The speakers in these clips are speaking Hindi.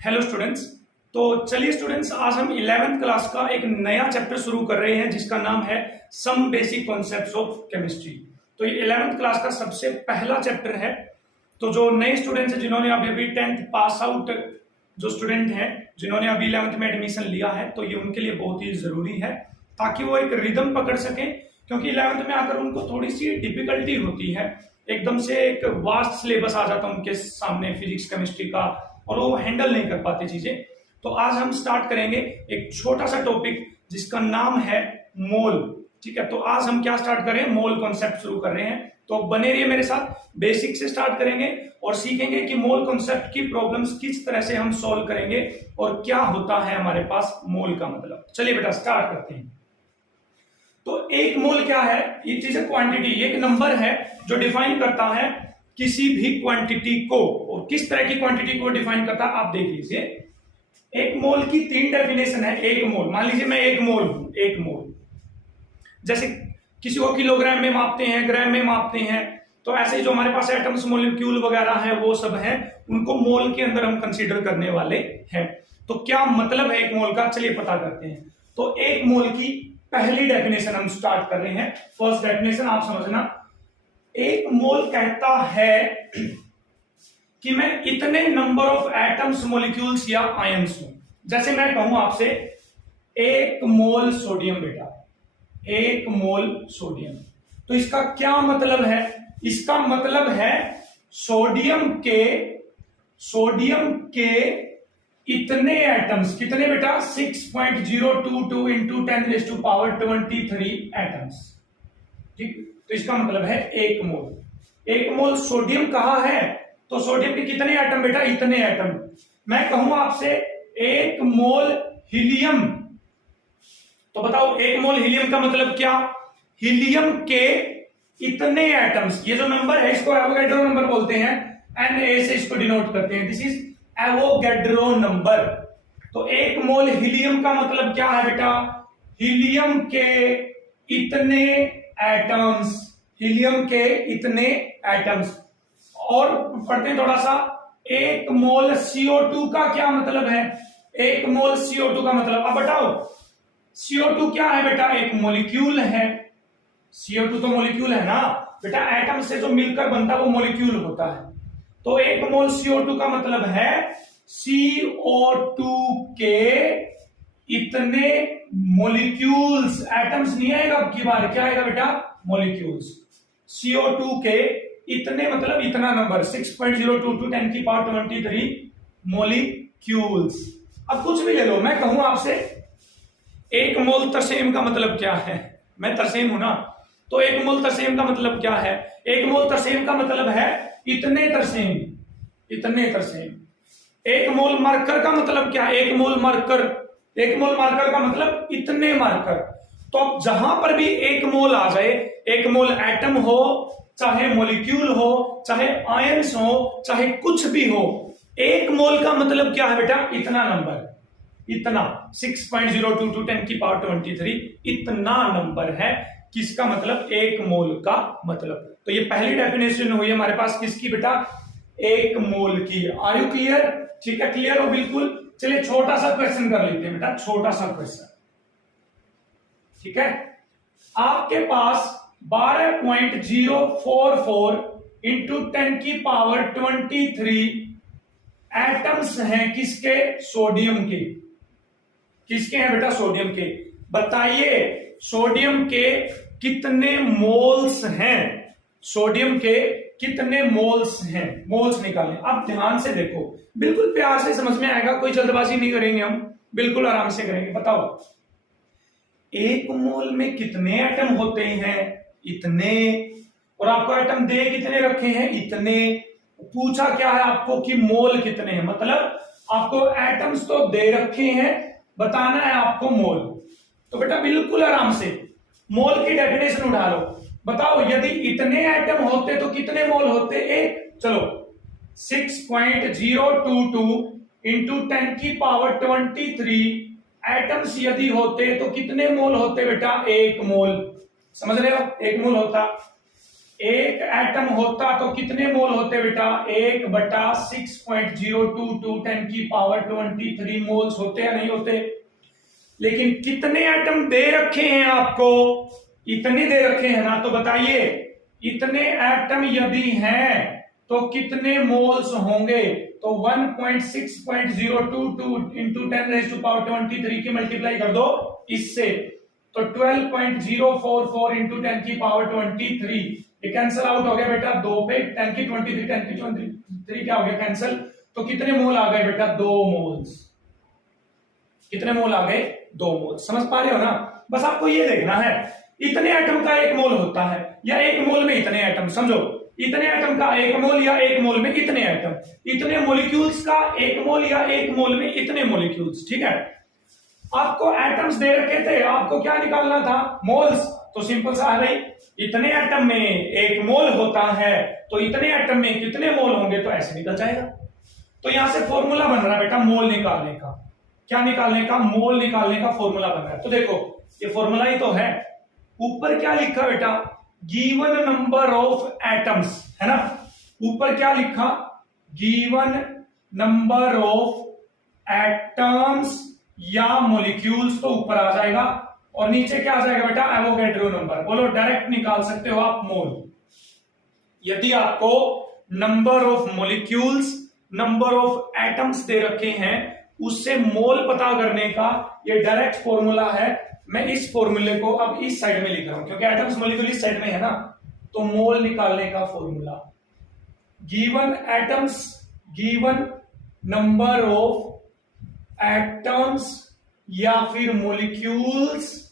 Hello students. तो चलिए स्टूडेंट्स, आज हम 11th क्लास का एक नया चैप्टर शुरू कर रहे हैं जिसका नाम है some basic concepts of chemistry. तो ये 11th क्लास का सबसे पहला चैप्टर है। तो जो नए स्टूडेंट्स हैं, जिन्होंने अभी 10th पास आउट जो स्टूडेंट हैं, जिन्होंने अभी 11th में एडमिशन लिया है, तो ये उनके लिए बहुत ही जरूरी है ताकि वो एक रिदम पकड़ सकें, क्योंकि 11th में आकर उनको थोड़ी सी डिफिकल्टी होती है। एकदम से एक वास्ट सिलेबस आ जाता है उनके सामने फिजिक्स केमिस्ट्री का, और वो हैंडल नहीं कर पाते चीजें। तो आज हम स्टार्ट करेंगे एक छोटा सा टॉपिक जिसका नाम है मोल। ठीक है, तो आज हम क्या स्टार्ट कर रहे हैं, मोल कॉन्सेप्ट शुरू कर रहे हैं। तो बने रहिए मेरे साथ, बेसिक से स्टार्ट करेंगे और सीखेंगे कि मोल कॉन्सेप्ट की प्रॉब्लम्स किस तरह से हम सॉल्व करेंगे और क्या होता है हमारे पास मोल का मतलब। चलिए बेटा स्टार्ट करते हैं। तो एक मोल क्या है, ये चीज है क्वांटिटी, एक नंबर है जो डिफाइन करता है किसी भी क्वांटिटी को। और किस तरह की क्वांटिटी को डिफाइन करता है आप देख लीजिए। एक मोल की 3 डेफिनेशन है। एक मोल, मान लीजिए मैं एक मोल हूं, एक मोल जैसे किसी को किलोग्राम में मापते हैं, ग्राम में मापते हैं, तो ऐसे ही जो हमारे पास एटम्स मॉलिक्यूल वगैरह है वो सब है, उनको मोल के अंदर हम कंसीडर करने वाले हैं। तो क्या मतलब है एक मोल का, चलिए पता करते हैं। तो एक मोल की पहली डेफिनेशन हम स्टार्ट कर रहे हैं। फर्स्ट डेफिनेशन आप समझना, एक मोल कहता है कि मैं इतने नंबर ऑफ एटम्स मॉलिक्यूल्स या आयंस हूं। जैसे मैं कहूं आपसे एक मोल सोडियम बेटा, एक मोल सोडियम, तो इसका क्या मतलब है? इसका मतलब है सोडियम के इतने एटम्स, कितने बेटा? 6.022 इंटू 10⁻23 एटम्स। ठीक, तो इसका मतलब है एक मोल। एक मोल सोडियम कहा है, तो सोडियम के कितने एटम बेटा? इतने एटम। मैं कहूं आपसे एक मोल हीलियम, तो बताओ एक मोल हीलियम का मतलब क्या? हीलियम के इतने एटम्स, ये जो नंबर है इसको एवोगैड्रो नंबर बोलते हैं, Na से इसको डिनोट करते हैं, दिस इज एवोगैड्रो नंबर। तो एक मोल हीलियम का मतलब क्या है बेटा? हीलियम के इतने एटम्स, हीलियम के इतने एटम्स। और पढ़ते हैं थोड़ा सा, एक मोल CO2 का क्या मतलब है? एक मोल CO2 का मतलब, अब बताओ CO2 क्या है बेटा? एक मॉलिक्यूल है। CO2 तो मॉलिक्यूल है ना बेटा, एटम से जो मिलकर बनता है वो मॉलिक्यूल होता है। तो एक मोल CO2 का मतलब है CO2 के इतने मॉलिक्यूल्स, एटम्स नहीं आएगा अब की बार, क्या आएगा बेटा? मॉलिक्यूल्स। CO2 के इतने मतलब इतना नंबर 6.022 10⁻23 मॉलिक्यूल्स। अब कुछ भी ले लो, मैं कहूं आपसे एक मोल तरसेम का मतलब क्या है? मैं तरसेम हूं ना, तो एक मोल तरसेम का मतलब क्या है? एक मोल तरसेम का मतलब है इतने तरसेम, इतने तरसेम। एक मोल मार्कर का मतलब क्या है? एक मोल मार्कर, एक मोल मार्कर का मतलब इतने मार्कर। तो अब जहां पर भी एक मोल आ जाए, एक मोल एटम हो, चाहे मॉलिक्यूल हो, चाहे आयंस हो, चाहे कुछ भी हो, एक मोल का मतलब क्या है बेटा? इतना नंबर, इतना 6.022 10⁻23 इतना नंबर है। किसका मतलब? एक मोल का मतलब। तो ये पहली डेफिनेशन हुई हमारे पास किसकी बेटा? एक मोल की। Are you clear? ठीक है, क्लियर हो बिल्कुल। चलिए छोटा सा क्वेश्चन कर लेते हैं बेटा, छोटा सा क्वेश्चन। ठीक है, आपके पास 12.044 इंटू 10⁻23 एटम्स हैं किसके? सोडियम के। किसके हैं बेटा? सोडियम के। बताइए सोडियम के कितने मोल्स हैं? सोडियम के कितने मोल्स हैं? मोल्स निकालें। अब ध्यान से देखो, बिल्कुल प्यार से समझ में आएगा, कोई जल्दबाजी नहीं करेंगे हम, बिल्कुल आराम से करेंगे। बताओ एक मोल में कितने एटम होते हैं? इतने। और आपको एटम दे कितने रखे हैं? इतने। पूछा क्या है आपको कि मोल कितने हैं, मतलब आपको एटम्स तो दे रखे हैं, बताना है आपको मोल। तो बेटा बिल्कुल आराम से मोल की डेफिनेशन उठा लो। बताओ यदि इतने एटम होते तो कितने मोल होते? एक। चलो 6.022 इंटू 10⁻23 एटम्स यदि होते तो कितने मोल होते बेटा? एक मोल। समझ रहे हो? एक मोल होता। एक एटम होता तो कितने मोल होते बेटा? 1/6.022 10 की पावर 23 मोल्स होते या नहीं होते? लेकिन कितने एटम दे रखे हैं आपको? इतने दे रखे हैं ना, तो बताइए इतने एटम यदि हैं तो कितने मोल्स होंगे? तो 1.6.022 इंटू 10⁻23 की मल्टीप्लाई कर दो इससे, तो 12.044 इंटू 10 की पावर 23। ये कैंसल आउट हो गया बेटा, 2 पे 10 की 23 क्या हो गया कैंसल। तो कितने मोल आ गए बेटा? 2 मोल्स। कितने मोल आ गए? 2 मोल। समझ पा रहे हो ना? बस आपको ये देखना है इतने एटम का 1 मोल होता है या 1 मोल में इतने एटम। समझो, इतने एटम का 1 मोल या 1 मोल में इतने एटम, इतने मॉलिक्यूल्स का 1 मोल या 1 मोल में इतने मॉलिक्यूल्स। ठीक है, आपको एटम्स दे रखे थे, आपको क्या निकालना था? मोल्स। तो सिंपल सा है भाई, इतने एटम में 1 मोल होता है तो इतने एटम में कितने मोल होंगे, तो ऐसे निकल जाएगा। तो यहां से फॉर्मूला बन रहा है बेटा मोल निकालने का। क्या निकालने का? मोल निकालने का फॉर्मूला बन रहा है। तो देखो ये फॉर्मूला ही तो है। ऊपर क्या लिखा बेटा? गिवन नंबर ऑफ एटम्स, है ना। ऊपर क्या लिखा? गिवन नंबर ऑफ एटम्स या मॉलिक्यूल्स, तो ऊपर आ जाएगा। और नीचे क्या आ जाएगा बेटा? Avogadro number. बोलो, डायरेक्ट निकाल सकते हो आप मोल। यदि आपको number of molecules, number of atoms they रखे हैं, उससे मोल पता करने का ये डायरेक्ट फॉर्मूला है। मैं इस फॉर्मूले को अब इस साइड में लिख रहा हूं क्योंकि एटम्स मॉलिक्यूल इस साइड में है ना। तो मोल निकालने का formula, given atoms, given number of atoms या फिर molecules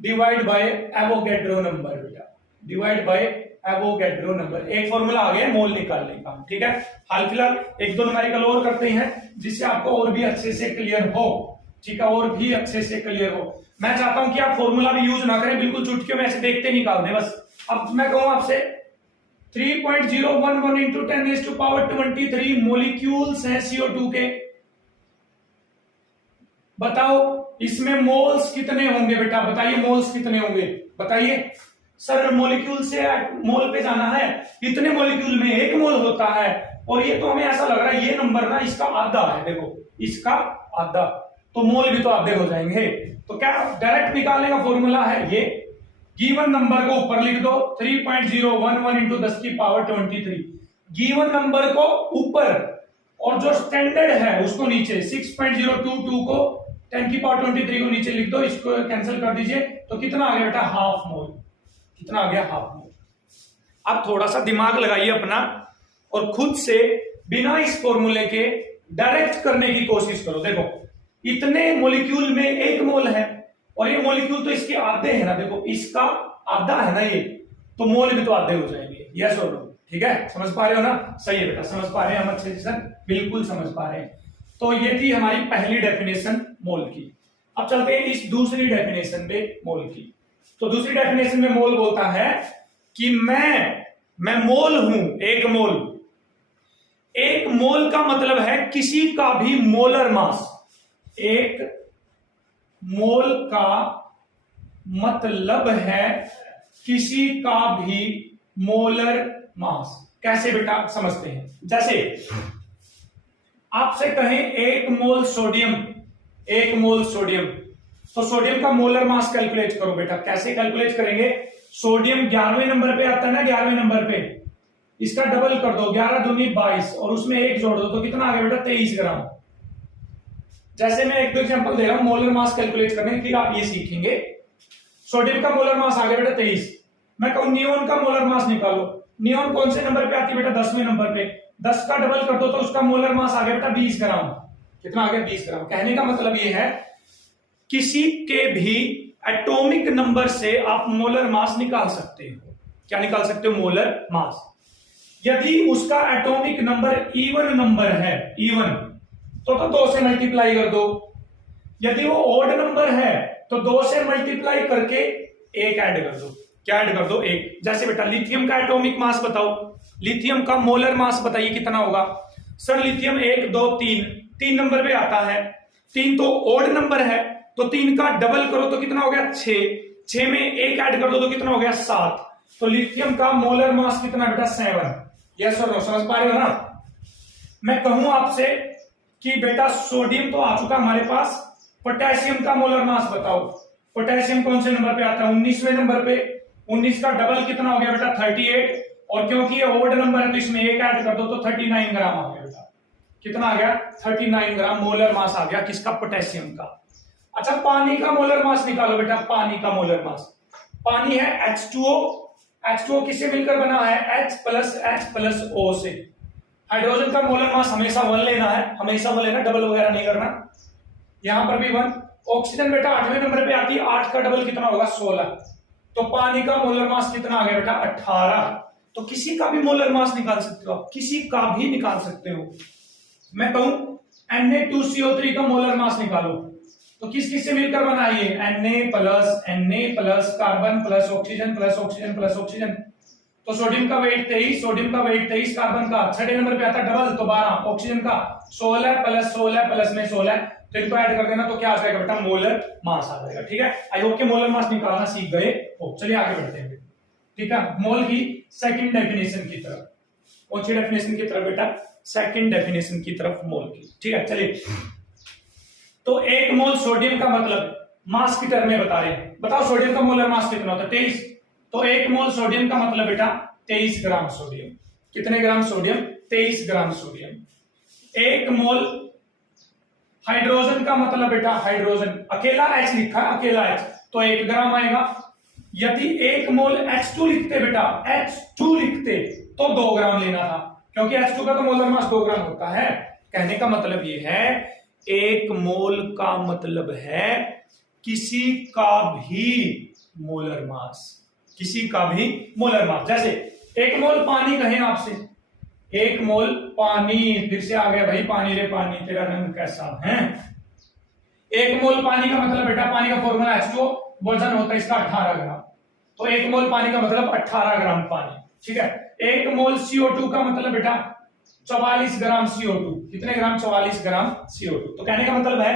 divide by Avogadro number बेटा, डिवाइड बाय एवोगैड्रो नंबर। एक फॉर्मूला आ गया मोल निकालने का। ठीक है, हाल फिलहाल 1-2 न्यूमेरिकल और करते हैं जिससे आपको और भी अच्छे से क्लियर हो। ठीक है, और भी अच्छे से क्लियर हो। मैं चाहता हूं कि आप फॉर्मूला भी यूज ना करें, बिल्कुल चुटकियों में ऐसे देखते निकाल दें बस। अब मैं कहूं आपसे 3.011 इंटू 10⁻23 मोलिक्यूल्स हैं CO2 के। बताओ इसमें मोल्स कितने होंगे बेटा? बताइए मोल्स कितने होंगे, बताइए। सर मॉलिक्यूल से मोल पे जाना है, इतने मॉलिक्यूल में 1 मोल होता है और ये तो हमें ऐसा लग रहा है ये नंबर ना इसका आधा है। देखो इसका आधा, तो मोल भी तो आधे हो जाएंगे। तो क्या डायरेक्ट निकालने का फॉर्मूला है ये, गिवन नंबर को ऊपर लिख दो 3.011 इंटू 10 की पावर 23। गिवन नंबर को ऊपर और जो स्टैंडर्ड है उसको नीचे, 6.022 को 10 की पावर 23 को नीचे लिख दो। इसको कैंसिल कर दीजिए तो कितना आ गया बेटा? Half mole. कितना आ गया? Half mole. अब थोड़ा सा दिमाग लगाइए अपना और खुद से बिना इस फॉर्मूले के डायरेक्ट करने की कोशिश करो। देखो इतने मॉलिक्यूल में 1 मोल है और ये मॉलिक्यूल तो इसके आधे है ना। देखो इसका आधा है ना ये, तो मोल भी तो आधे हो जाएंगे। यस और नो? ठीक है, समझ पा रहे हो ना? सही है बेटा, समझ पा रहे हैं हम अच्छे से सर, बिल्कुल समझ पा रहे हैं। तो ये थी हमारी पहली डेफिनेशन मोल की। अब चलते हैं इस दूसरी डेफिनेशन पे मोल की। तो दूसरी डेफिनेशन में मोल बोलता है कि मैं मोल हूं। 1 मोल, 1 मोल का मतलब है किसी का भी मोलर मास। 1 मोल का मतलब है किसी का भी मोलर मास। कैसे बेटा समझते हैं? जैसे आपसे कहें 1 मोल सोडियम, 1 मोल सोडियम, तो सोडियम का मोलर मास कैलकुलेट करो बेटा। कैसे कैलकुलेट करेंगे? सोडियम 11वें नंबर पे आता है ना, 11वें नंबर पे, इसका डबल कर दो, 11 दूनी 22 और उसमें 1 जोड़ दो तो कितना आ गया बेटा? 23 ग्राम। जैसे मैं 1-2 एग्जांपल दे रहा हूं मोलर मास कैलकुलेट करने, फिर आप ये सीखेंगे। सोडियम का मोलर मास आ गया बेटा 23। मैं कहूं नियोन का मोलर मास निकालो। नियोन कौन से नंबर पे आती है बेटा? 10वें नंबर पे। 10 का डबल कर दो तो उसका मोलर मास आ गया बेटा 20 ग्राम। कितना आ गया? 20 ग्राम। कहने का मतलब ये है किसी के भी एटॉमिक नंबर से आप मोलर मास निकाल सकते हो। क्या निकाल सकते हो? Molar mass. यदि उसका एटॉमिक नंबर इवन नंबर है, इवन, तो 2 से मल्टीप्लाई कर दो। यदि वो ऑड नंबर है तो 2 से मल्टीप्लाई करके 1 ऐड कर दो। क्या ऐड कर दो? 1। जैसे बेटा लिथियम का एटॉमिक मास बताओ, लिथियम का मोलर मास बताइए कितना होगा? सर लिथियम 1, 2, 3 नंबर पे आता है। 3 तो ऑड नंबर है तो 3 का डबल करो तो कितना हो गया? 6। 6 में 1 ऐड कर दो तो कितना हो गया? 7। तो लिथियम का मोलर मास कितना बेटा 7। यस और नो, समझ पा रहे हो ना। मैं कहूं आपसे कि बेटा सोडियम तो आ चुका हमारे पास, पोटेशियम का मोलर मास बताओ। पोटेशियम कौन से नंबर पे आता है? 19वें नंबर पे। 19 का डबल कितना हो गया बेटा 38, और क्योंकि ये ओड नंबर है तो इसमें एक ऐड कर दो तो 39 ग्राम आ गया बेटा। कितना आ गया? 39 ग्राम मोलर मास आ गया किसका? पोटेशियम का। अच्छा पानी का मोलर मास निकालो बेटा, पानी का मोलर मास। पानी है H2O, H2O किससे मिलकर बना है? H+H+O से। हाइड्रोजन का मोलर मास हमेशा 1 लेना है, हमेशा 1 लेना, डबल वगैरह नहीं करना। यहां पर भी 1। ऑक्सीजन बेटा 8वें नंबर पे आती है, 8 का डबल कितना होगा? 16। तो पानी का मोलर मास कितना आ गया बेटा? 18। तो किसी का भी मोलर मास निकाल सकते हो आप, किसी का भी निकाल सकते हो। मैं कहूं Na2CO3 का मोलर मास निकालो, तो किस किस से मिलकर बना है ये? Na+ carbon plus oxygen plus oxygen plus oxygen. तो सोडियम का वेट 23, सोडियम का वेट 23, कार्बन का 6 नंबर पे आता डबल तो 12, ऑक्सीजन का 16 प्लस 16 प्लस में 16, तो इनको ऐड कर देना तो क्या आ जाएगा बेटा? मोलर मास आ जाएगा। ठीक है, आई होप के मोलर मास निकालना सीख गए हो। चलिए आगे बढ़ते हैं। ठीक है, मोल की सेकंड डेफिनेशन की तरफ। कौन सी डेफिनेशन की तरफ बेटा? सेकंड डेफिनेशन की तरफ मोल की। ठीक है, चलिए। तो 1 मोल सोडियम का मतलब मास की टर्म में बता रहे हैं। बताओ सोडियम का मोलर मास कितना होता है? 23। तो 1 मोल सोडियम का मतलब बेटा 23 ग्राम सोडियम। कितने ग्राम सोडियम? 23 gram sodium. 1 मोल हाइड्रोजन का मतलब बेटा, हाइड्रोजन अकेला H लिखा है, अकेला H, तो 1 ग्राम आएगा। यदि 1 मोल H2 लिखते बेटा, H2 लिखते तो 2 ग्राम लेना था, क्योंकि H2 का तो मोलर मास 2 ग्राम होता है। कहने का मतलब ये है 1 मोल का मतलब है किसी का भी मोलर मास, किसी का भी मोलर मास। जैसे 1 मोल पानी कहें आपसे, 1 मोल पानी, फिर से आ गया भाई पानी रे पानी तेरा रंग कैसा है। 1 मोल पानी का मतलब बेटा, पानी का फॉर्मूला H2O, वजन होता है इसका 18 ग्राम, तो 1 मोल पानी का मतलब 18 ग्राम पानी। ठीक है, 1 मोल CO2 का मतलब बेटा 44 ग्राम CO2। कितने ग्राम? 44 ग्राम CO2। तो कहने का मतलब है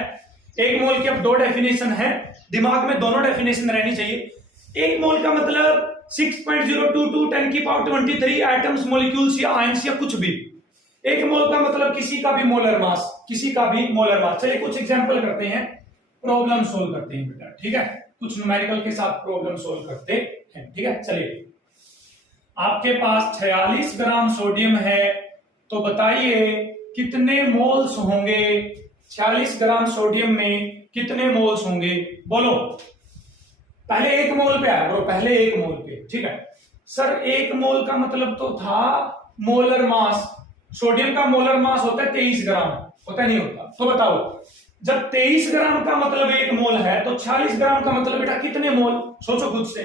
1 मोल की अब 2 डेफिनेशन है, दिमाग में दोनों डेफिनेशन रहनी चाहिए। 1 मोल का मतलब 6.022 10 की पावर 23 एटम्स, मॉलिक्यूल्स या आयंस या कुछ भी। 1 मोल का मतलब किसी का भी मोलर मास, किसी का भी मोलर मास। चलिए कुछ एग्जांपल करते हैं, प्रॉब्लम सोल्व करते हैं बेटा। ठीक है, कुछ न्यूमेरिकल के साथ प्रॉब्लम सोल्व करते हैं। ठीक है, चलिए। आपके पास 46 ग्राम सोडियम है, तो बताइए कितने मोल्स होंगे? 46 ग्राम सोडियम में कितने मोल्स होंगे? बोलो। पहले 1 मोल पे आया, पहले 1 मोल पे। ठीक है सर, 1 मोल का मतलब तो था मोलर मास। सोडियम का मोलर मास होता है 23 ग्राम, होता नहीं होता? तो बताओ, जब 23 ग्राम का मतलब 1 मोल है, तो 46 ग्राम का मतलब बेटा कितने मोल? सोचो खुद से।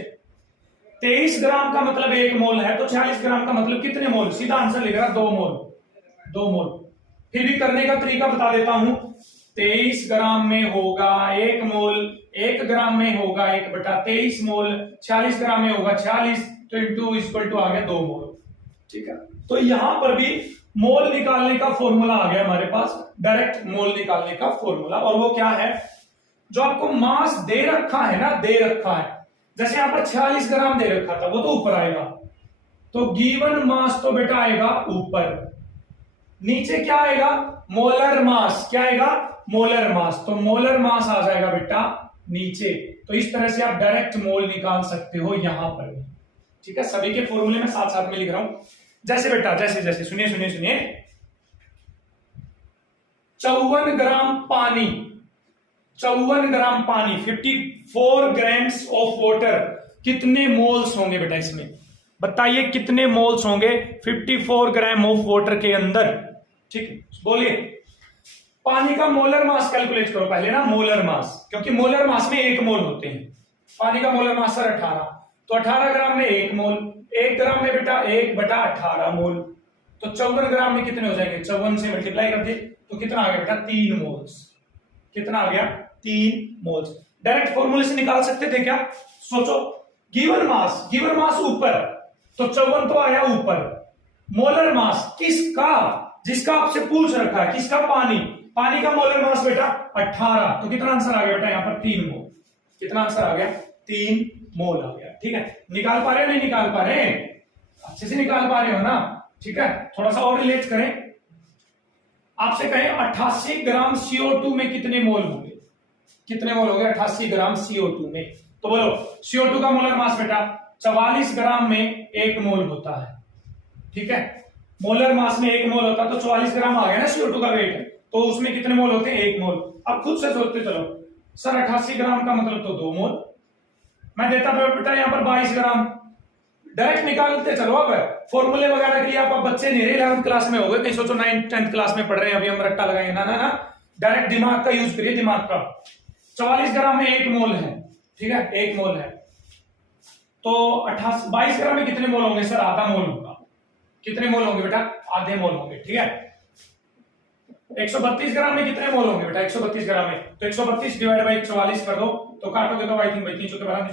23 ग्राम का मतलब 1 मोल है, तो 46 ग्राम का मतलब कितने मोल? सीधा आंसर लिख रहा 2 मोल, 2 मोल। फिर भी करने का तरीका बता देता हूं। 23 ग्राम में होगा 1 मोल, 1 ग्राम में होगा 1/23 मोल, 46 ग्राम में होगा 46, तो इंटू इक्वल टू आ गया 2 मोल। ठीक है, तो यहां पर भी मोल निकालने का फॉर्मूला आ गया हमारे पास, डायरेक्ट मोल निकालने का फॉर्मूला। और वो क्या है? जो आपको मास दे रखा है ना, दे रखा है, जैसे यहां पर 46 ग्राम दे रखा था, वो तो ऊपर आएगा, तो गिवन मास तो बेटा आएगा ऊपर। नीचे क्या आएगा? Molar mass. क्या आएगा? Molar mass. तो मोलर मास आ जाएगा बेटा नीचे। तो इस तरह से आप डायरेक्ट मोल निकाल सकते हो यहां पर भी। ठीक है, सभी के फॉर्मूले में साथ साथ में लिख रहा हूं। जैसे बेटा, जैसे जैसे सुनिए सुनिए सुनिए, 54 ग्राम पानी, 54 ग्राम पानी, 54 ग्राम्स ऑफ वाटर, कितने मोल्स होंगे बेटा इसमें? बताइए कितने मोल्स होंगे 54 ग्राम ऑफ वाटर के अंदर? ठीक है, बोलिए। पानी का मोलर मास कैलकुलेट करो पहले ना, मोलर मास, क्योंकि मोलर मास में 1 मोल होते हैं। पानी का मोलर मास सर 18, तो 18 ग्राम में 1 मोल, 1 ग्राम में बेटा 1/18 मोल, तो 54 ग्राम में कितने हो जाएंगे? 54 से मल्टीप्लाई कर दे तो कितना आ गया बेटा? 3 मोल्स। कितना आ गया? 3 मोल्स। डायरेक्ट फॉर्मूले से निकाल सकते थे क्या? सोचो, गिवन मास ऊपर, तो 54 तो आया ऊपर। मोलर मास किसका? जिसका आपसे पूछ रखा है, किसका? पानी का मोलर मास बेटा 18, तो कितना आंसर आ गया बेटा यहां पर? 3 मोल। कितना आंसर आ गया? 3 मोल आ गया। ठीक है, निकाल पा रहे हो नहीं निकाल पा रहे? अच्छे से निकाल पा रहे हो ना? ठीक है, थोड़ा सा और रिलेट करें। आपसे कहें 88 ग्राम CO2 में कितने मोल होंगे? कितने मोल हो गए 88 ग्राम CO2 में? तो बोलो CO2 का मोलर मास बेटा 44 ग्राम में 1 मोल होता है। ठीक है, मोलर मास में 1 मोल होता है तो 44 ग्राम आ गया ना CO2 का वेट, तो उसमें कितने मोल होते हैं? 1 मोल। अब खुद से सोचते चलो सर 88 ग्राम का मतलब तो 2 मोल। मैं देता बेटा यहां पर 22 ग्राम, डायरेक्ट निकालते चलो। अब फॉर्मूले वगैरह के लिए आप बच्चे नहीं रहे, 11th क्लास में हो गए, कहीं सोचो 9th 10th क्लास में पढ़ रहे हैं, अभी हम रट्टा लगाएंगे ना ना ना, डायरेक्ट दिमाग का यूज करिए, दिमाग का। 44 ग्राम में 1 मोल है, ठीक है, 1 मोल है, तो 22 ग्राम में कितने मोल होंगे? सर आधा मोल होगा। कितने मोल होंगे बेटा? आधे मोल होंगे। ठीक है, 132 ग्राम में कितने मोल होंगे बेटा? 132 ग्राम में तो 132 डिवाइड बाई 44 कर दो, तो काटोगे तो आई थिंक भाई 3 चौके 12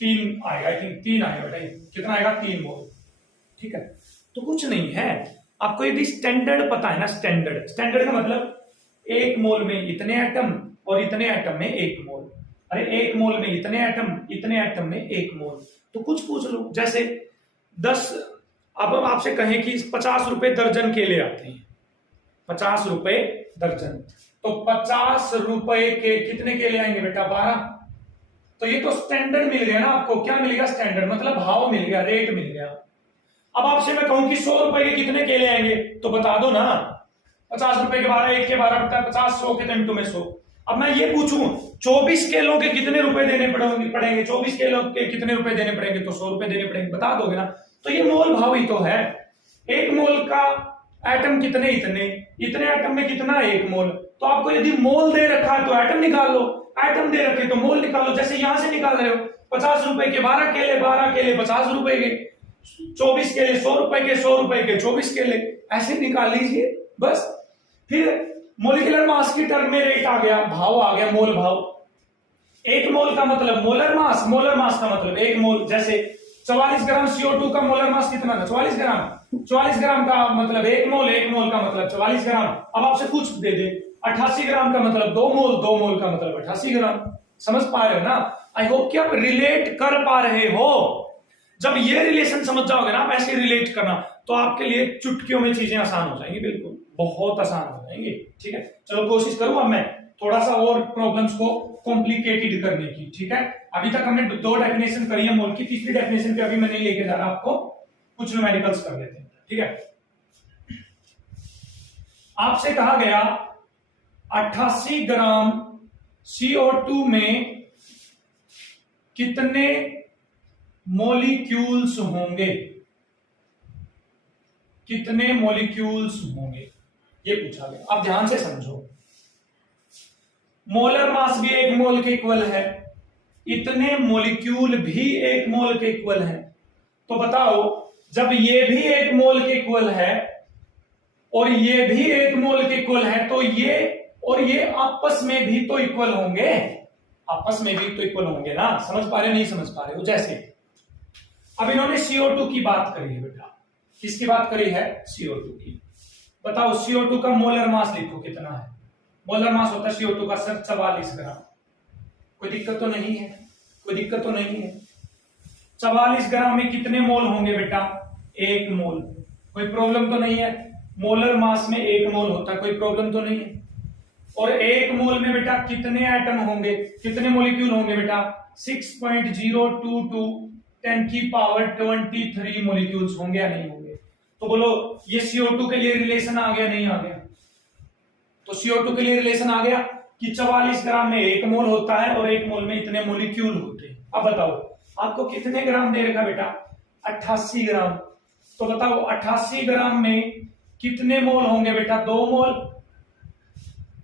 3 आएगा, आई थिंक 3 आएगा बेटा। कितना आएगा? 3 मोल। ठीक है, तो कुछ नहीं है, आपको यदि स्टैंडर्ड पता है ना, स्टैंडर्ड का मतलब 1 मोल में इतने एटम और इतने एटम में 1 मोल। अरे 1 मोल में इतने एटम में 1 मोल, तो कुछ पूछ लो। जैसे 10, अब हम आपसे कहें कि 50 रुपए दर्जन केले आते हैं, 50 रुपए दर्जन, तो 50 रुपए के कितने केले आएंगे बेटा? 12। तो ये तो स्टैंडर्ड मिल गया ना आपको। क्या मिल गया? स्टैंडर्ड, मतलब भाव मिल गया, रेट मिल गया। अब आपसे मैं कहूं कि 100 रुपए के कितने केले आएंगे, तो बता दो ना। 50 रुपए के 12, 1 के 12 बता 50, 100 के तो इंटू में 100। अब मैं ये पूछूं 24 केलों के कितने रुपए देने पड़ेंगे, 24 केलों के कितने रुपए देने पड़ेंगे, तो 100 रुपए देने पड़ेंगे, बता दोगे ना। तो ये मोल भाव ही तो है। 1 मोल का एटम कितने? इतने एटम में कितना? 1 मोल। तो आपको यदि मोल दे रखा है तो एटम निकाल लो, एटम दे रखे तो मोल निकालो। जैसे यहां से निकाल रहे हो 50 रुपए के 12 केले, 12 केले 50 रुपए के, 24 केले 100 रुपए के, 100 रुपए के 24 केले, ऐसे निकाल लीजिए बस। फिर मोलिकुलर मास की टर्म में रेट आ गया, भाव आ गया, मोल भाव। 1 मोल का मतलब मोलर मास का मतलब 1 मोल। जैसे 44 ग्राम CO2 का मोलर मास कितना था? 44 ग्राम। 44 ग्राम का मतलब 1 मोल, 1 मोल का मतलब 44 ग्राम। अब आपसे कुछ दे दे 88 ग्राम का मतलब 2 मोल, 2 मोल का मतलब 88 ग्राम। समझ पा रहे हो ना? आई होप कि आप रिलेट कर पा रहे हो। जब ये रिलेशन समझ जाओगे ना आप, ऐसे रिलेट करना, तो आपके लिए चुटकियों में चीजें आसान हो जाएंगी, बिल्कुल बहुत आसान हो जाएंगी। ठीक है, चलो कोशिश करूं अब मैं थोड़ा सा और प्रॉब्लम्स को कॉम्प्लिकेटेड करने की। ठीक है, अभी तक हमने 2 डेफिनेशन करी है मोल की, तीसरी डेफिनेशन पे अभी मैं नहीं लेके जा रहा, आपको कुछ न्यूमेरिकल्स कर लेते हैं। ठीक है, आपसे कहा गया 88 ग्राम CO2 में कितने मॉलिक्यूल्स होंगे? कितने मॉलिक्यूल्स होंगे, ये पूछा गया। अब ध्यान से समझो, मोलर मास भी 1 मोल के इक्वल है, इतने मॉलिक्यूल भी 1 मोल के इक्वल है। तो बताओ, जब ये भी 1 मोल के इक्वल है और ये भी 1 मोल के इक्वल है, तो ये और ये आपस में भी तो इक्वल होंगे, आपस में भी तो इक्वल होंगे ना। समझ पा रहे हो नहीं समझ पा रहे हो? जैसे अब इन्होंने CO2 की बात करी है बेटा, किसकी बात करी है? CO2 की। बताओ CO2 का मोलर मास लिखो कितना है? मोलर मास होता है CO2 का सर 44 ग्राम। कोई दिक्कत तो नहीं है? कोई दिक्कत तो नहीं है? 44 ग्राम में कितने मोल होंगे बेटा? 1 मोल। कोई प्रॉब्लम तो नहीं है? मोलर मास में 1 मोल होता है, कोई प्रॉब्लम तो नहीं है? और 1 मोल में बेटा कितने एटम होंगे, कितने मॉलिक्यूल होंगे बेटा? 6.022 10 की पावर 23 मॉलिक्यूल्स होंगे या नहीं होंगे? तो बोलो ये CO2 के लिए रिलेशन आ गया नहीं आ गया? तो CO2 के लिए रिलेशन आ गया कि 44 ग्राम में 1 मोल होता है और 1 मोल में इतने मॉलिक्यूल होते हैं। अब बताओ आपको कितने ग्राम दे रखा बेटा? 88 ग्राम। तो बताओ 88 ग्राम में कितने मोल होंगे बेटा? 2 मोल।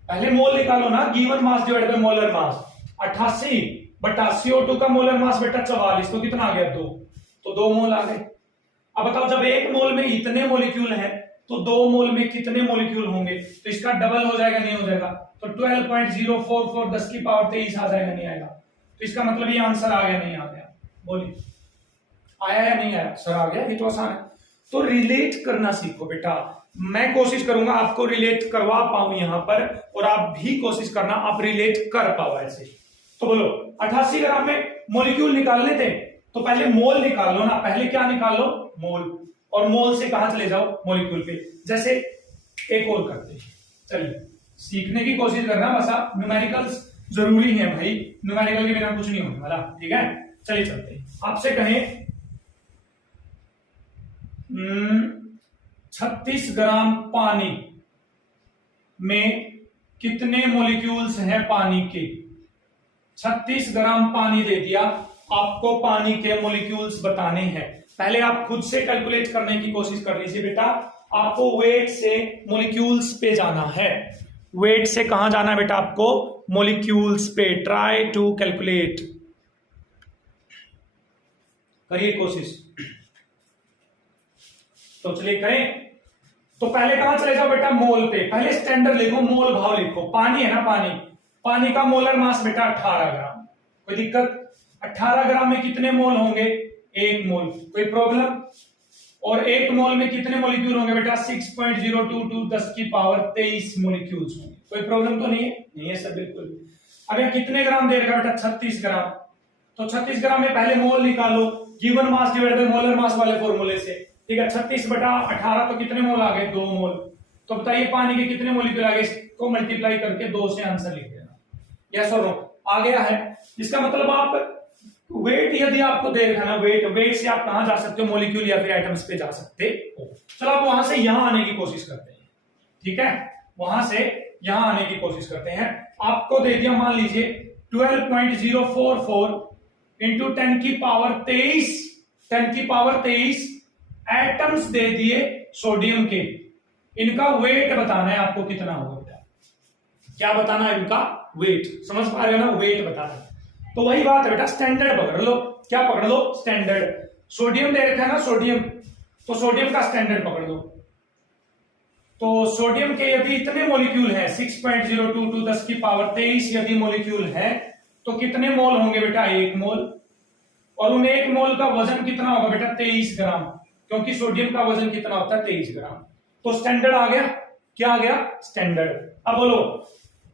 पहले मोल निकालो ना, given mass divide by molar mass. 88 बटा CO2 का मोलर मास बेटा 44, तो कितना आ गया? 2। तो 2 मोल आ गए। अब बताओ जब 1 मोल में इतने मॉलिक्यूल हैं तो 2 मोल में कितने मॉलिक्यूल होंगे? तो इसका डबल हो जाएगा नहीं हो जाएगा? तो 12.044 10 की पावर 23 आ जाएगा नहीं आएगा? तो इसका मतलब ये आंसर आ गया नहीं आ गया? बोलिए आया या नहीं आया? सर आ गया, ये तो आसान है। तो रिलेट करना सीखो बेटा। मैं कोशिश करूंगा आपको रिलेट करवा पाऊं यहां पर, और आप भी कोशिश करना आप रिलेट कर पाओ ऐसे। तो बोलो 88 ग्राम में मॉलिक्यूल निकालने थे तो पहले मोल निकाल लो ना, पहले क्या निकाल लो, मोल, और मोल से कहां चले जाओ, मॉलिक्यूल पे। जैसे एक और करते हैं, चलिए सीखने की कोशिश करना, बस आप न्यूमेरिकल्स जरूरी है भाई, न्यूमेरिकल के बिना कुछ नहीं होने वाला, ठीक है। चलिए चलते हैं, आपसे कहें 36 ग्राम पानी में कितने मॉलिक्यूल्स हैं पानी के। 36 ग्राम पानी दे दिया, आपको पानी के मॉलिक्यूल्स बताने हैं। पहले आप खुद से कैलकुलेट करने की कोशिश कर लीजिए बेटा, आपको वेट से मॉलिक्यूल्स पे जाना है। वेट से कहां जाना है बेटा आपको, मॉलिक्यूल्स पे। ट्राई टू कैलकुलेट, करिए कोशिश, तो चलिए करें। तो पहले कहां चले जाओ बेटा, मोल पे। पहले स्टैंडर्ड लिखो, मोल भाव लिखो। पानी है ना, पानी का मोलर मास बेटा 18 ग्राम, कोई दिक्कत। 18 ग्राम में कितने मोल होंगे, 1 मोल, कोई प्रॉब्लम। और 1 मोल में कितने मॉलिक्यूल होंगे बेटा, 6.022 10 की पावर 23 मॉलिक्यूल्स होंगे, कोई प्रॉब्लम तो नहीं है, नहीं है सर, बिल्कुल। अब यहां कितने ग्राम दे रखा बेटा, 36 ग्राम। तो 36 ग्राम में पहले मोल निकालो, given mass divide by molar mass वाले फॉर्मूले से, ठीक है। 36 बटा 18 तो कितने मोल आ गए, 2 मोल। तो बताइए पानी के कितने मॉलिक्यूल आ गए, इसको मल्टीप्लाई करके 2 से आंसर लिख देना, यस और नो, आ गया है। इसका मतलब आप वेट यदि आपको दे रखा ना, वेट से आप कहां जा सकते हो, मॉलिक्यूल या फिर एटम्स पे जा सकते हो। चलो आप वहां से यहां आने की कोशिश करते हैं, ठीक है, वहां से यहां आने की कोशिश करते हैं। आपको दे दिया मान लीजिए 12.044 इंटू 10 की पावर 23 एटम्स दे दिए सोडियम के। इनका वेट बताना है आपको, कितना होगा बेटा, क्या बताना है, इनका वेट, समझ पा रहे हो ना, वेट बताना है। तो वही बात है बेटा, स्टैंडर्ड पकड़ लो, क्या पकड़ लो, स्टैंडर्ड। सोडियम दे रखा है ना, सोडियम, तो सोडियम का स्टैंडर्ड पकड़ लो। तो सोडियम के यदि इतने मॉलिक्यूल है, 6.022 10 की पावर 23 यदि मॉलिक्यूल है, तो कितने मोल होंगे बेटा, 1 मोल। और उन 1 मोल का वजन कितना होगा बेटा, 23 ग्राम, क्योंकि सोडियम का वजन कितना होता है, 23 ग्राम। तो स्टैंडर्ड आ गया, क्या आ गया, स्टैंडर्ड। अब बोलो,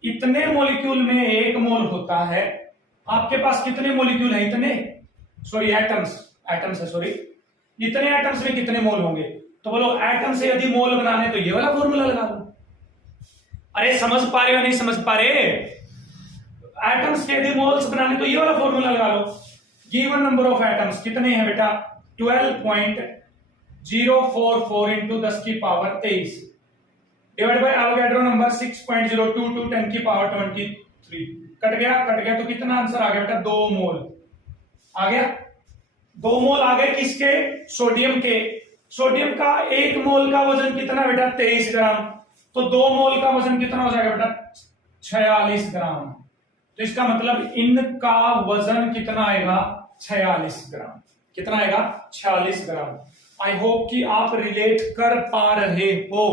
इतने मॉलिक्यूल में 1 मोल होता है, आपके पास कितने मॉलिक्यूल हैं, इतने, सॉरी एटम्स है, सॉरी, इतने एटम्स में कितने मोल होंगे। तो बोलो एटम से यदि मोल बनाने तो ये वाला फॉर्मूला लगा दो। अरे समझ पा रहे हो, नहीं समझ पा रहे, एटम्स के यदि मोल्स बनाने तो ये वाला फॉर्मूला लगा लो। गिवन नंबर ऑफ एटम्स कितने हैं बेटा, 12.044 इंटू 10 की power 23 divide by Avogadro number 6.022 10 की पावर 23। कट गया तो कितना आंसर आ गया बेटा, 2 मोल आ गया। 2 मोल आ गए किसके, सोडियम के। सोडियम का 1 मोल का वजन कितना बेटा, 23 ग्राम। तो 2 मोल का वजन कितना हो जाएगा बेटा, 46 ग्राम। तो इसका मतलब इनका वजन कितना आएगा, 46 ग्राम। कितना आएगा, 46 ग्राम। आई होप कि आप रिलेट कर पा रहे हो,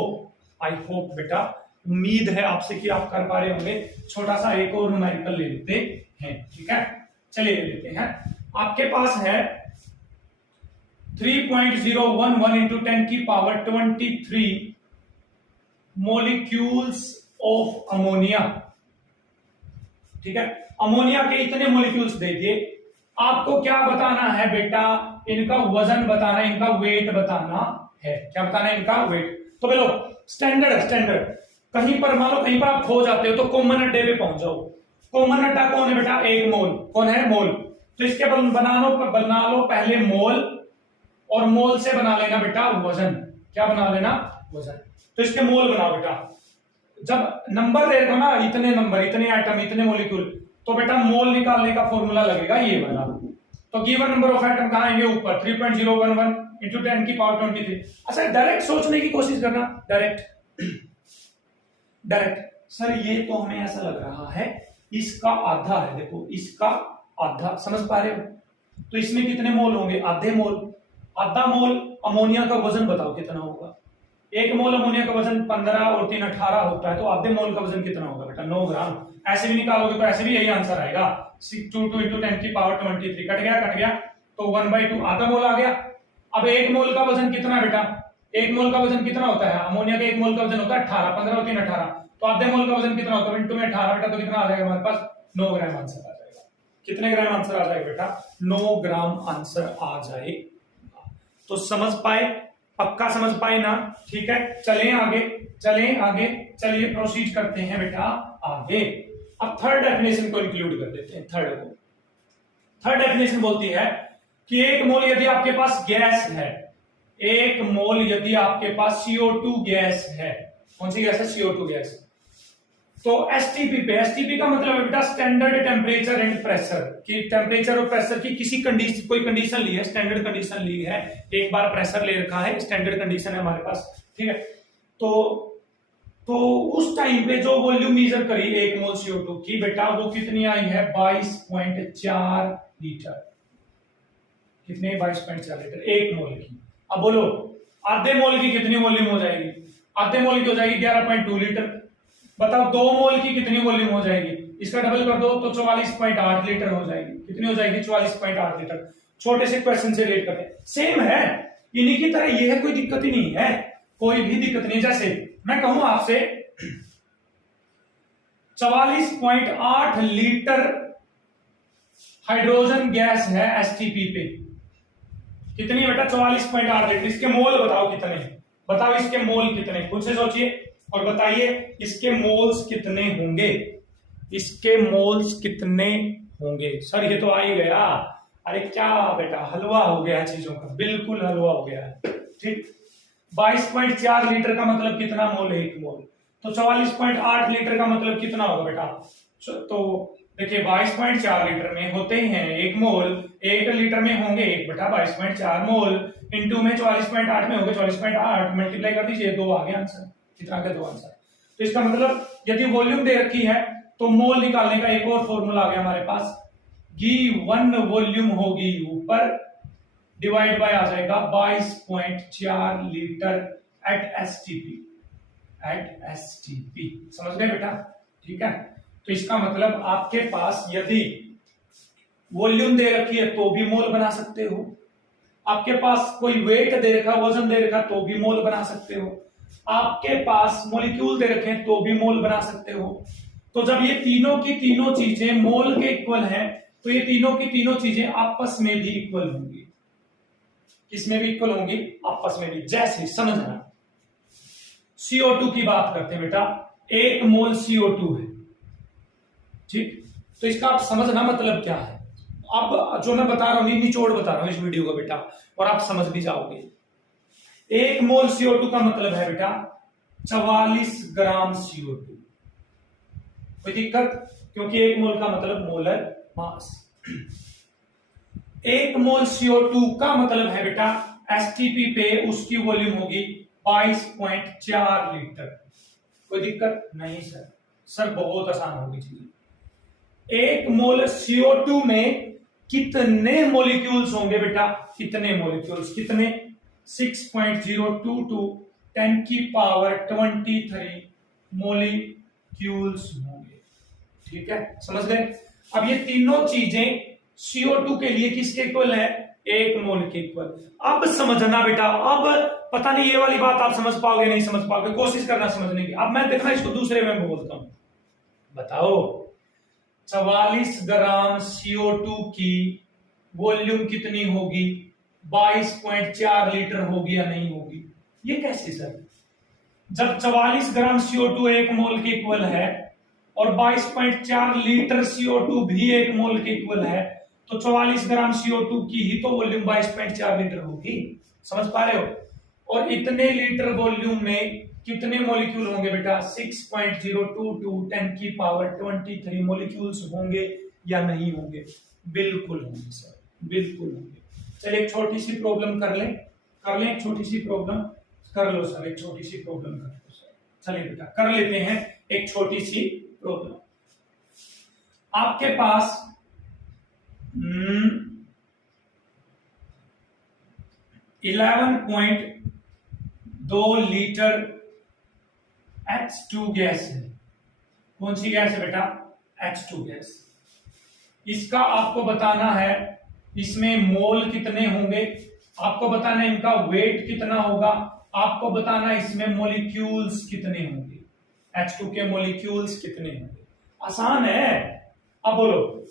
आई होप बेटा, उम्मीद है आपसे कि आप कर पा रहे होंगे। छोटा सा एक और न्यूमेरिकल ले लेते हैं, ठीक है, चलिए ले लेते हैं। आपके पास है 3.011 इंटू 10 की पावर 23 मॉलिक्यूल्स ऑफ अमोनिया, ठीक है। अमोनिया के इतने मॉलिक्यूल्स दे दिए, आपको क्या बताना है बेटा, इनका वजन बताना है, इनका वेट बताना है। क्या बताना है, इनका वेट। तो बोलो स्टैंडर्ड कहीं पर मान लो कहीं पर आप खो जाते हो तो कॉमन अड्डे पे पहुंच जाओ। कॉमन अड्डा कौन है बेटा, 1 मोल। कौन है, मोल। तो इसके बना लो पहले मोल, और मोल से बना लेना बेटा वजन। क्या बना लेना, वजन। तो इसके मोल बनाओ बेटा। जब नंबर दे दो ना, इतने नंबर, इतने एटम, इतने मॉलिक्यूल, तो बेटा मोल निकालने का फॉर्मूला लगेगा ये वाला। तो गिवन नंबर ऑफ एटम कहां आएंगे, ऊपर 3.011 इंटू 10 की पावर 23। अच्छा डायरेक्ट सोचने की कोशिश करना, डायरेक्ट सर ये तो हमें ऐसा लग रहा है इसका आधा है, देखो इसका आधा, समझ पा रहे हो। तो इसमें कितने मोल होंगे, आधे मोल। आधा मोल अमोनिया का वजन बताओ कितना होगा। 1 मोल अमोनिया का वजन 15 और 3 18 होता है, तो आधे मोल का वजन कितना होगा बेटा, 9 ग्राम। ऐसे भी निकालोगे तो ऐसे भी यही आंसर आएगा, 622 इंटू 10 की पावर 23। कट गया तो 1/2 आधा मोल आ गया। अब 1 मोल का वजन कितना बेटा, 1 मोल का वजन कितना होता है, अमोनिया का 1 मोल का वजन होता है 18, 15 और 3 18, तो आधे मोल का वजन कितना होता है, इंटू में 18 बेटा, तो कितना आ जाएगा हमारे पास, 9 ग्राम आंसर आ जाएगा। कितने ग्राम आंसर आ जाएगा बेटा? 9 ग्राम आंसर आ जाए। तो समझ पाए? पक्का समझ पाए ना? ठीक है, चलें आगे, चलें आगे, चलिए प्रोसीड करते हैं बेटा आगे। अब थर्ड डेफिनेशन को इंक्लूड कर देते हैं। थर्ड डेफिनेशन बोलती है कि एक मोल यदि आपके पास गैस है, एक मोल यदि आपके पास CO2 गैस है, कौन सी गैस है? CO2 gas. तो एसटीपी पे, एसटीपी का मतलब है बेटा स्टैंडर्ड टेम्परेचर एंड प्रेशर, कि टेम्परेचर और प्रेशर की किसी कंडीशन, कोई कंडीशन ली है, स्टैंडर्ड कंडीशन ली है, एक बार प्रेशर ले रखा है, स्टैंडर्ड कंडीशन है हमारे पास, ठीक है। तो उस टाइम पे जो वॉल्यूम मेजर करी एक मोल CO2 की बेटा, वो कितनी आई है? 22.4 लीटर। कितने? 22.4 लीटर एक मोल की। अब बोलो आधे मोल की कितनी वॉल्यूम हो जाएगी? आधे मोल की हो जाएगी 11.2 लीटर। बताओ 2 मोल की कितनी वॉल्यूम हो जाएगी? इसका डबल कर दो तो 44.8 लीटर हो जाएगी। कितनी हो जाएगी? 44.8 लीटर। छोटे से क्वेश्चन से रिलेट करते हैं, सेम है इन्हीं की तरह, ये है, कोई दिक्कत ही नहीं है, कोई भी दिक्कत नहीं। जैसे मैं कहूं आपसे 44.8 लीटर हाइड्रोजन गैस है एसटीपी पे, कितनी बेटा? 44.8 लीटर। इसके मोल बताओ कितने? बताओ इसके मोल कितने? खुद से सोचिए और बताइए इसके मोल्स कितने होंगे? इसके मोल्स कितने होंगे? सर ये तो आ ही गया। अरे क्या बेटा, हलवा हो गया चीजों का, बिल्कुल हलवा हो गया है, ठीक। 22.4 लीटर का मतलब कितना मोल है? एक मोल। तो 44.8 लीटर का मतलब कितना होगा बेटा? तो देखिए 22.4 लीटर में होते हैं एक मोल, 1 लीटर में होंगे एक बेटा 22.4 मोल, इंटू में 44.8 में होंगे 44.8, मल्टीप्लाई कर दीजिए, 2 आ गया आंसर। कितना आ गया? 2 आंसर। तो इसका मतलब यदि वॉल्यूम दे रखी है तो मोल निकालने का एक और फॉर्मूला आ गया हमारे पास, गिवन वॉल्यूम होगी ऊपर, डिवाइड बाय आ जाएगा 22.4 litre at STP, at STP. समझ गए बेटा? ठीक है, तो इसका मतलब आपके पास यदि वॉल्यूम दे रखी है तो भी मोल बना सकते हो, आपके पास कोई वेट दे रखा, वजन दे रखा तो भी मोल बना सकते हो, आपके पास मॉलिक्यूल दे रखे हैं तो भी मोल बना सकते हो। तो जब ये तीनों की तीनों चीजें मोल के इक्वल हैं, तो ये तीनों की तीनों चीजें आपस में भी इक्वल होंगी। किसमें भी इक्वल होंगी? आपस में भी। जैसे समझना, CO2 की बात करते हैं बेटा, 1 मोल CO2 है, ठीक। तो इसका आप समझना मतलब क्या है? अब जो मैं बता रहा हूं निचोड़ बता रहा हूं इस वीडियो का बेटा, और आप समझ भी जाओगे। 1 मोल CO2 का मतलब है बेटा 44 ग्राम CO2। कोई दिक्कत? क्योंकि 1 मोल का मतलब मोलर मास। 1 मोल CO2 का मतलब है बेटा एसटीपी पे उसकी वॉल्यूम होगी 22.4 लीटर। कोई दिक्कत नहीं सर? सर बहुत आसान होगी चीज। 1 मोल CO2 में कितने मॉलिक्यूल्स होंगे बेटा? कितने मॉलिक्यूल्स? कितने? 6.022 10 की पावर 23 मॉलिक्यूल्स होंगे, ठीक है, समझ गए? अब ये तीनों चीजें CO2 के लिए किसके इक्वल है? 1 मोल के इक्वल। अब समझना बेटा, अब पता नहीं ये वाली बात आप समझ पाओगे नहीं समझ पाओगे, कोशिश करना समझने की। अब मैं देखना इसको दूसरे में बोलता हूं, बताओ 44 ग्राम CO2 की वॉल्यूम कितनी होगी? 22.4 लीटर होगी या नहीं होगी? ये कैसे सर? जब 44 ग्राम CO2 1 मोल के इक्वल है और 22.4 लीटर CO2 भी 1 मोल के इक्वल है, तो 44 ग्राम CO2 की ही तो वॉल्यूम 22.4 लीटर होगी। समझ पा रहे हो? और इतने लीटर वॉल्यूम में कितने मॉलिक्यूल होंगे बेटा? 6.022 10 की पावर 23 मॉलिक्यूल्स होंगे या नहीं होंगे? बिल्कुल होंगे सर, बिल्कुल होंगे। चलिए एक छोटी सी प्रॉब्लम कर लें एक छोटी सी प्रॉब्लम कर लो सर, एक छोटी सी प्रॉब्लम कर लो सर। चलिए बेटा कर लेते हैं एक छोटी सी प्रॉब्लम। आपके पास 11.2 लीटर H2 गैस है। कौन सी गैस है बेटा? H2 gas. इसका आपको बताना है इसमें मोल कितने होंगे, आपको बताना है इनका वेट कितना होगा, आपको बताना है इसमें मॉलिक्यूल्स कितने होंगे, H2 के मॉलिक्यूल्स कितने होंगे। आसान है। अब बोलो,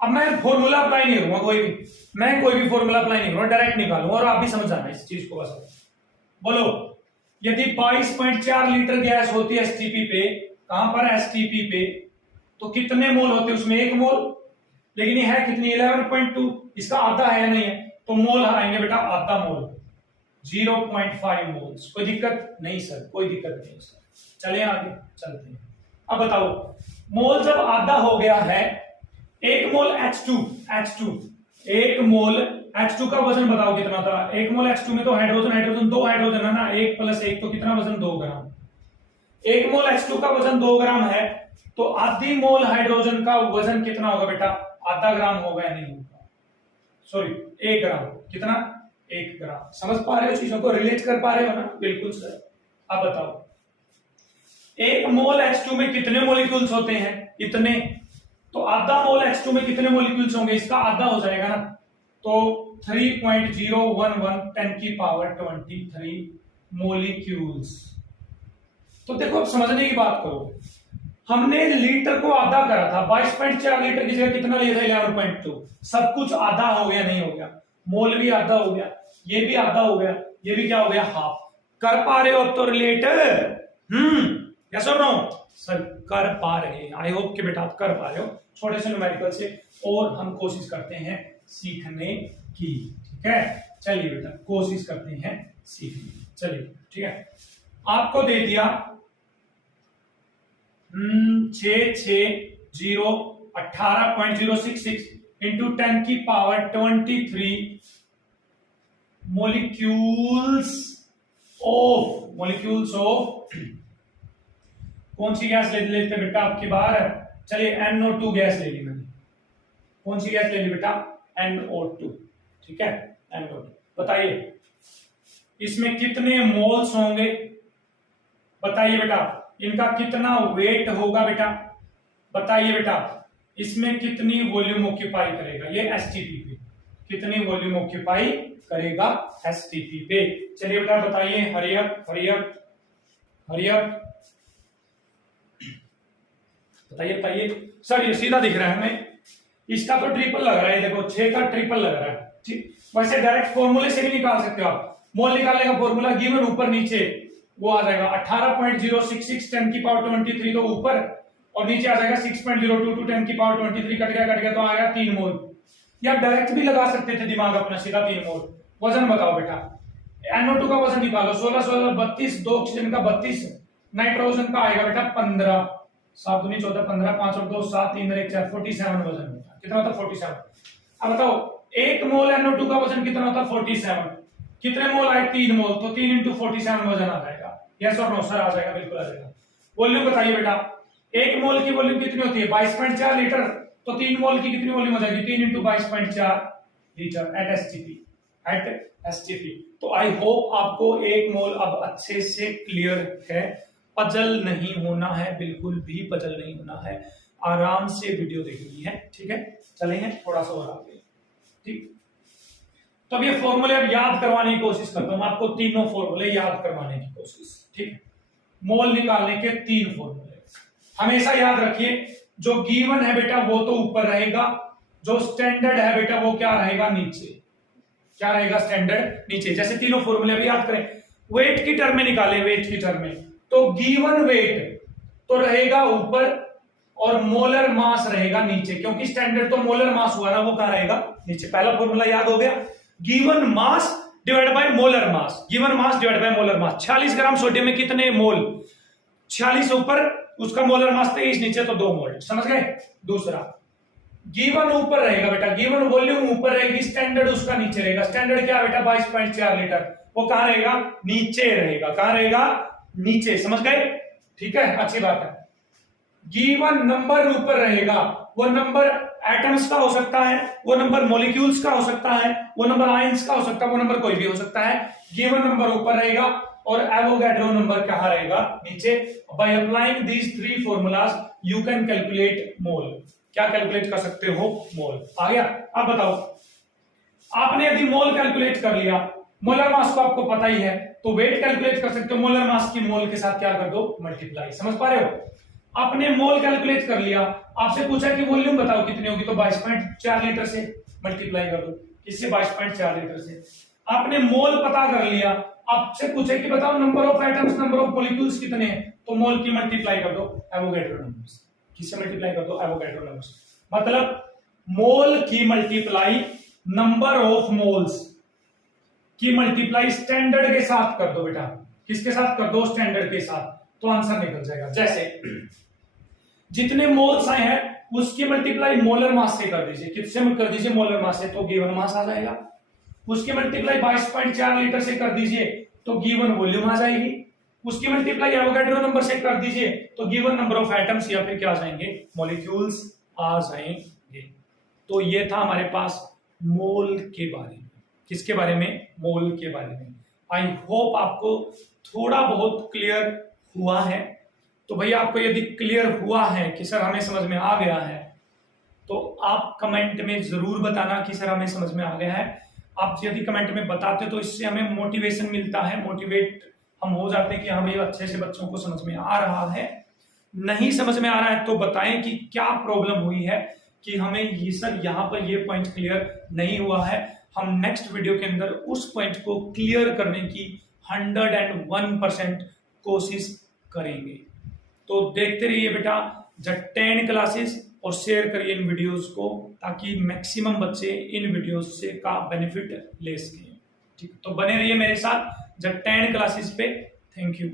अब मैं फॉर्मूला अप्लाई नहीं करूंगा, कोई भी फॉर्मूला अप्लाई नहीं करूंगा, डायरेक्ट निकालूंगा और आप भी समझ जाना इस चीज को। बस बोलो, यदि 22.4 लीटर गैस होती है एसटीपी पे, कहां पर एसटीपी पे, तो कितने मोल होते हैं उसमें? 1 मोल। लेकिन ये है कितनी? 11.2। इसका आधा है या नहीं है? तो मोल आएंगे बेटा आधा मोल, 0.5 मोल्स। कोई दिक्कत नहीं सर, कोई दिक्कत नहीं सर। चले आगे चलते हैं। अब बताओ, मोल जब आधा हो गया है, 1 मोल H2, 1 मोल H2 का वजन बताओ कितना था? 1 मोल H2 में तो हाइड्रोजन 2 हाइड्रोजन है ना, 1 + 1 तो कितना वजन? 2 ग्राम। 1 मोल H2 का वजन 2 ग्राम है, तो आधी मोल हाइड्रोजन का वजन कितना होगा बेटा? आधा ग्राम होगा या नहीं होगा? सॉरी, 1 ग्राम। कितना? 1 ग्राम। समझ पा रहे हो चीजों को? रिलेट कर पा रहे हो ना? बिल्कुल सर। अब बताओ, 1 मोल H2 में कितने मॉलिक्यूल्स होते हैं? इतने। तो आधा मोल H2 में कितने मॉलिक्यूल्स होंगे? इसका आधा हो जाएगा ना, तो 3.011 10⁻23 मॉलिक्यूल्स। तो देखो, अब समझने की बात करो, हमने लीटर को आधा करा था, 22.4 लीटर की जगह कितना लिया था? 11.2। सब कुछ आधा हो गया, नहीं हो गया? मोल भी आधा हो गया, ये भी आधा हो गया, ये भी क्या हो गया? हाफ। कर पा रहे हो अब तो रिलेट? यस और नो? सर कर पा रहे हैं। आई होप कि बेटा आप कर पा रहे हो छोटे से न्यूमेरिकल से, और हम कोशिश करते हैं सीखने की। ठीक है, चलिए बेटा कोशिश करते हैं सीखने की। चलिए ठीक है, आपको दे दिया 18.066 इंटू 10⁻23 मोलिक्यूल्स ऑफ कौन सी गैस ले लेते बेटा आपकी बार? चलिए NO2 गैस ले ली मैंने। कौन सी गैस ले ली बेटा? NO2। ठीक है, NO2। बताइए इसमें कितने मोल्स होंगे? बताइए बेटा, इनका कितना वेट होगा बेटा? बताइए बेटा, इसमें कितनी वॉल्यूम ऑक्यूपाई करेगा ये एसटीपी पे? कितनी वॉल्यूम ऑक्यूपाई करेगा एसटीपी पे? चलिए बेटा बताइए, हरियप बताइए सर। ये सीधा दिख रहा है हमें, इसका तो ट्रिपल लग रहा है। देखो 6 का ट्रिपल लग रहा है। ठीक, वैसे डायरेक्ट फॉर्मूले से भी निकाल सकते हो आप। मोल निकालने का फॉर्मूला गिवन ऊपर नीचे वो आ जाएगा 18.066 10⁻23 तो ऊपर, और नीचे आ जाएगा 6.022 10⁻23 कट गया तो आएगा 3 मोल। या डायरेक्ट भी लगा सकते थे दिमाग अपना सीधा 3 मोल। वजन बताओ बेटा, NO2 का वजन निकालो। 16 32, 2 ऑक्सीजन का 32, नाइट्रोजन का आएगा बेटा 15, 7 दूनी 14, 15, 5 और 2 7, 3 और 1 4, 47 वजन होता है। कितना होता है? 47। अब बताओ 1 मोल NO2 का वजन कितना होता है? 47। कितने मोल आए? 3 मोल, तो 3 × 47 वजन आ जाएगा। यस और नो? सर आ जाएगा, बिल्कुल आ जाएगा। वॉल्यूम बताइए बेटा, 1 मोल की वॉल्यूम कितनी होती है? 22.4 लीटर, तो 3 मोल की कितनी वॉल्यूम हो जाएगी? 3 × 22.4 लीटर एट एसटीपी। तो आई होप आपको 1 मोल अब अच्छे से क्लियर है। पजल नहीं होना है, बिल्कुल भी पजल नहीं होना है। आराम से वीडियो देखनी है। ठीक है, चलेंगे थोड़ा सा और आगे। ठीक, तो अब ये फॉर्मूले अब याद करवाने की कोशिश करता हूं, आपको तीनों फॉर्मूले याद करवाने की कोशिश। ठीक है, मोल निकालने के 3 फॉर्मूले हमेशा याद रखिए। जो गिवन है बेटा वो तो ऊपर रहेगा, जो स्टैंडर्ड है बेटा वो क्या रहेगा? नीचे। क्या रहेगा? स्टैंडर्ड नीचे। जैसे तीनों फॉर्मूले अभी याद करें। वेट की टर्म में निकालें, वेट की टर्म में तो गिवन वेट तो रहेगा ऊपर और मोलर मास रहेगा नीचे, क्योंकि स्टैंडर्ड तो मोलर मास हुआ ना, वो कहां रहेगा? नीचे। पहला फॉर्मूला याद हो गया, given mass divide by molar mass. Given mass divide by molar mass. 46 gram sodium में कितने मोल? 46 ऊपर, उसका मोलर मास 23 नीचे, तो 2 मोल। समझ गए? दूसरा, गिवन ऊपर रहेगा बेटा, गिवन वॉल्यूम ऊपर रहेगी, स्टैंडर्ड उसका नीचे रहेगा। स्टैंडर्ड क्या बेटा? 22.4 लीटर, वो कहां रहेगा? नीचे रहेगा। कहां रहेगा? नीचे। समझ गए? ठीक है, अच्छी बात है। गिवन नंबर ऊपर रहेगा, वो नंबर एटम्स का हो सकता है, वो नंबर मॉलिक्यूल्स का हो सकता है, वो नंबर आयंस का हो सकता है, वो नंबर कोई भी हो सकता है। गिवन नंबर ऊपर रहेगा और एवोगैड्रो नंबर कहां रहेगा? नीचे। By applying these 3 formulas you can calculate mole. क्या कैलकुलेट कर सकते हो? मोल। आ गया? अब बताओ, आपने यदि मोल कैलकुलेट कर लिया, मोलर मास को आपको पता ही है, तो वेट कैलकुलेट कर सकते हो। मोलर मास की मोल के साथ क्या कर दो? मल्टीप्लाई। समझ पा रहे हो? आपने मोल कैलकुलेट कर लिया, आपसे पूछा कि वॉल्यूम बताओ कितनी होगी, तो 22.4 लीटर से मल्टीप्लाई कर दो। किससे? 22.4 लीटर से। आपने मोल पता कर लिया, आपसे पूछे कि बताओ number of atoms, number of molecules कितने हैं, तो मोल की मल्टीप्लाई कर दो एवोगैड्रो नंबर से। किससे मल्टीप्लाई कर दो? एवोगैड्रो नंबर से। मतलब मोल की मल्टीप्लाई नंबर ऑफ मोल्स की मल्टीप्लाई स्टैंडर्ड के साथ कर दो बेटा। किसके साथ कर दो? स्टैंडर्ड के साथ, तो आंसर निकल जाएगा। जैसे जितने मोल्स आए हैं उसकी मल्टीप्लाई मोलर मास से कर दीजिए। किससे कर दीजिए? मोलर मास से, तो गिवन मास आ जाएगा। उसकी मल्टीप्लाई 22.4 लीटर से कर दीजिए तो गिवन वॉल्यूम आ जाएगी। उसकी मल्टीप्लाई एवोगैड्रो नंबर से कर दीजिए तो गिवन नंबर ऑफ एटम्स या फिर क्या आ जाएंगे? मॉलिक्यूल्स आ जाएंगे। तो ये था हमारे पास मोल के बारे में। किसके बारे में? मोल के बारे में। आई होप आपको थोड़ा बहुत क्लियर हुआ है। तो भैया आपको यदि क्लियर हुआ है कि सर हमें समझ में आ गया है, तो आप कमेंट में जरूर बताना कि सर हमें समझ में आ गया है। आप यदि कमेंट में बताते तो इससे हमें मोटिवेशन मिलता है, मोटिवेट हम हो जाते हैं कि हाँ भैया अच्छे से बच्चों को समझ में आ रहा है। नहीं समझ में आ रहा है तो बताएं कि क्या प्रॉब्लम हुई है, कि हमें ये सर यहाँ पर ये पॉइंट क्लियर नहीं हुआ है। हम नेक्स्ट वीडियो के अंदर उस पॉइंट को क्लियर करने की 101% कोशिश करेंगे। तो देखते रहिए बेटा द 10 क्लासेस और शेयर करिए इन वीडियोस को, ताकि मैक्सिमम बच्चे इन वीडियोस से का बेनिफिट ले सकें। ठीक, तो बने रहिए मेरे साथ द 10 क्लासेस पे। Thank you.